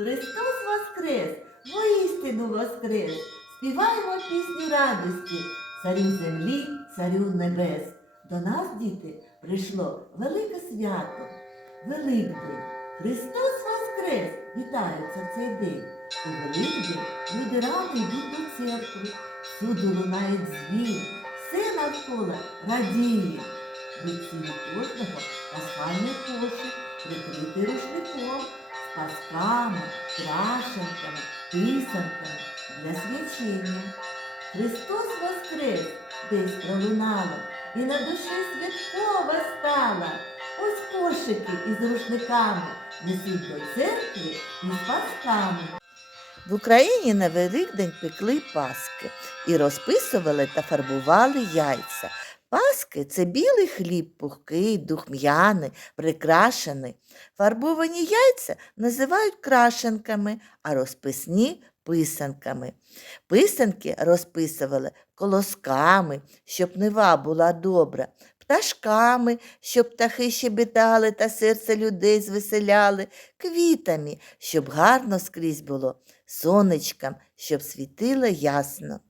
Христос Воскрес! Воістину Воскрес! Співаємо пісню радості, царю землі, царю небес. До нас, діти, прийшло велике свято, Великдень. Христос Воскрес! Вітаються в цей день. У Великдень люди рано йдуть до церкви, всюди лунає дзвін, все навколо радіє. В руці кожного пасхальний кошик, прикритий рушником, пасками, крашенками, писанками для свячення. Христос Воскрес десь пролунало, і на душі святкова стала. Ось кошики із рушниками несуть до церкви із пасками. В Україні на Великдень пекли паски і розписували та фарбували яйця. Паски це білий хліб, пухкий, духм'яний, прикрашений. Фарбовані яйця називають крашенками, а розписні писанками. Писанки розписували колосками, щоб нива була добра, пташками, щоб птахи щебетали та серце людей звеселяли, квітами, щоб гарно скрізь було, сонечкам, щоб світило ясно.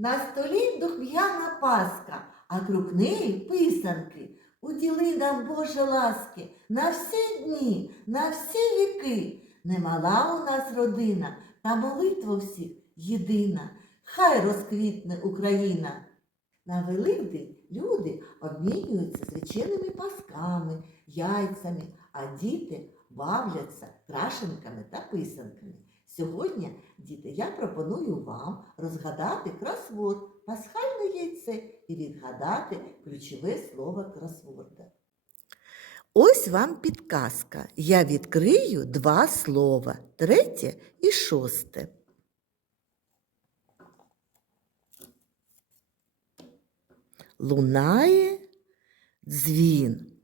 На столі духм'яна паска, а круг неї писанки. Уділи нам Боже ласки на всі дні, на всі віки. Немала у нас родина, та молитва всіх єдина. Хай розквітне Україна. На Великдень люди обмінюються звичайними пасками, яйцями, а діти бавляться крашенками та писанками. Сьогодні, діти, я пропоную вам розгадати кросворд, пасхальне яйце і відгадати ключове слово кросворда. Ось вам підказка. Я відкрию два слова третє і шосте. Лунає дзвін.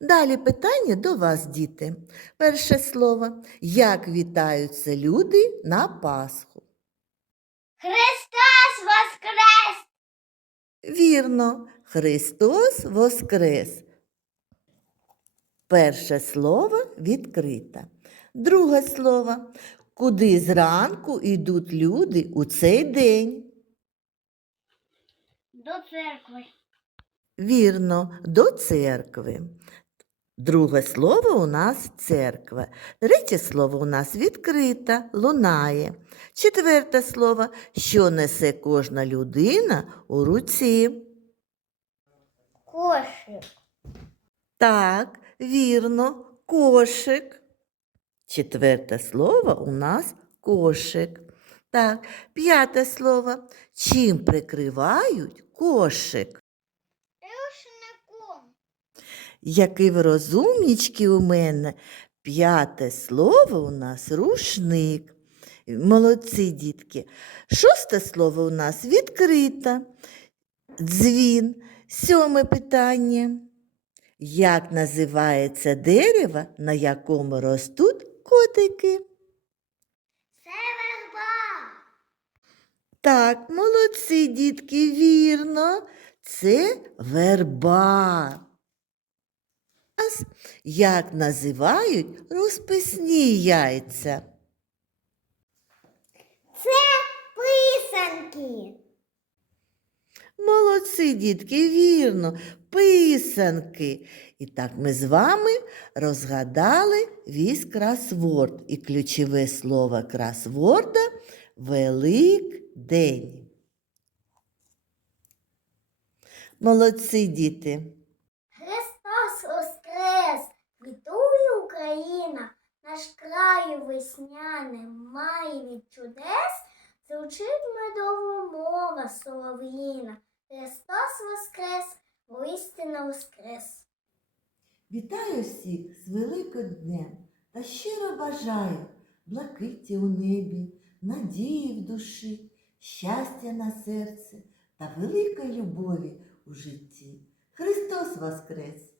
Далі питання до вас, діти. Перше слово. Як вітаються люди на Пасху? Христос воскрес! Вірно, Христос Воскрес. Перше слово відкрита. Друге слово. Куди зранку йдуть люди у цей день? До церкви. Вірно, до церкви. Друге слово у нас церква. Третє слово у нас відкрита, лунає. Четверте слово, що несе кожна людина у руці. Кошик. Так, вірно, кошик. Четверте слово у нас кошик. Так, п'яте слово. Чим прикривають кошик? Рушником. Які ви розумнічки у мене. П'яте слово у нас рушник. Молодці дітки. Шосте слово у нас відкрита. Дзвін. Сьоме питання. Як називається дерево, на якому ростуть котики? Це. Так, молодці, дітки, вірно. Це верба. А с- як називають розписні яйця? Це писанки. Молодці, дітки, вірно, писанки. І так ми з вами розгадали весь кросворд. І ключове слово кросворда Великдень. Молодці, діти. Христос воскрес! Квітує Україна, наш край весняний має від чудес, звучить медова мова солов'їна. Христос воскрес, воістину воскрес. Вітаю всіх з великим днем та щиро бажаю блакиті у небі, надії в душі, щастя на серці та великої любові у житті. Христос Воскрес!